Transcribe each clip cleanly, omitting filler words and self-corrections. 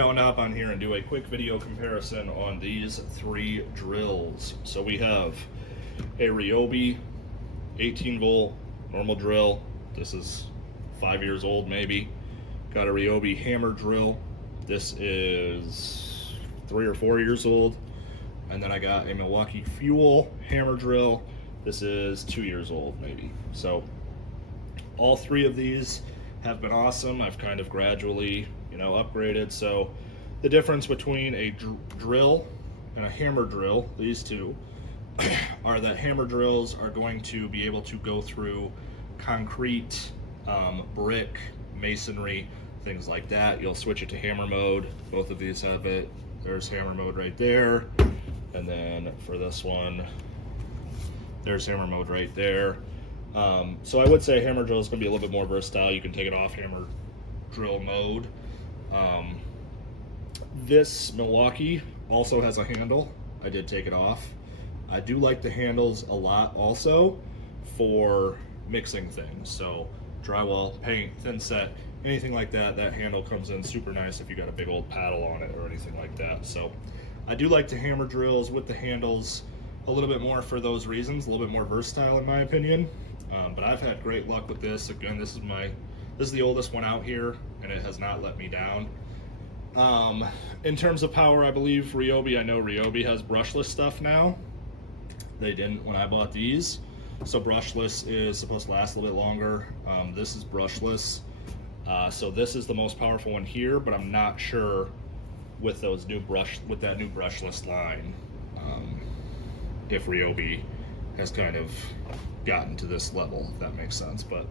Hey, I want to hop on here and do a quick video comparison on these three drills. So we have a Ryobi 18 volt normal drill. This is 5 years old maybe. Got a Ryobi hammer drill. This is 3 or 4 years old. And then I got a Milwaukee Fuel hammer drill. This is 2 years old maybe. So all three of these have been awesome. I've kind of gradually, upgraded. So the difference between a drill and a hammer drill, these two, are that hammer drills are going to be able to go through concrete, brick, masonry, things like that. You'll switch it to hammer mode. Both of these have it. There's hammer mode right there. And then for this one, there's hammer mode right there. So I would say hammer drill is going to be a little bit more versatile. You can take it off hammer drill mode. This Milwaukee also has a handle. I did take it off. I do like the handles a lot also for mixing things. So drywall, paint, thin set, anything like that, that handle comes in super nice if you got a big old paddle on it or anything like that. So I do like the hammer drills with the handles a little bit more for those reasons, a little bit more versatile in my opinion. But I've had great luck with this. Again, this is the oldest one out here, and it has not let me down. In terms of power, I believe Ryobi, I know Ryobi has brushless stuff now. They didn't when I bought these. So brushless is supposed to last a little bit longer. This is brushless. So this is the most powerful one here, but I'm not sure with that new brushless line, if Ryobi has kind of gotten to this level, if that makes sense. But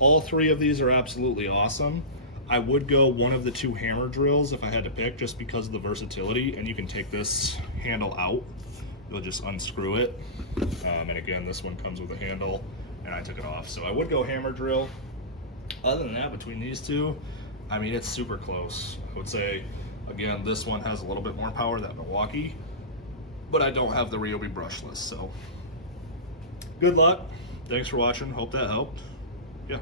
all three of these are absolutely awesome. I would go one of the two hammer drills if I had to pick, just because of the versatility, and you can take this handle out. You'll just unscrew it. And again, this one comes with a handle, and I took it off. So I would go hammer drill. Other than that, between these two, I mean, it's super close. I would say, again, this one has a little bit more power than Milwaukee, but I don't have the Ryobi brushless, so good luck. Thanks for watching. Hope that helped. Yeah.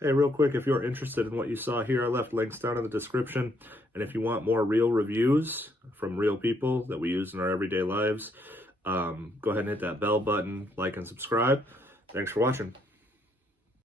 Hey, real quick, if you're interested in what you saw here, I left links down in the description. And if you want more real reviews from real people that we use in our everyday lives, go ahead and hit that bell button, like and subscribe. Thanks for watching.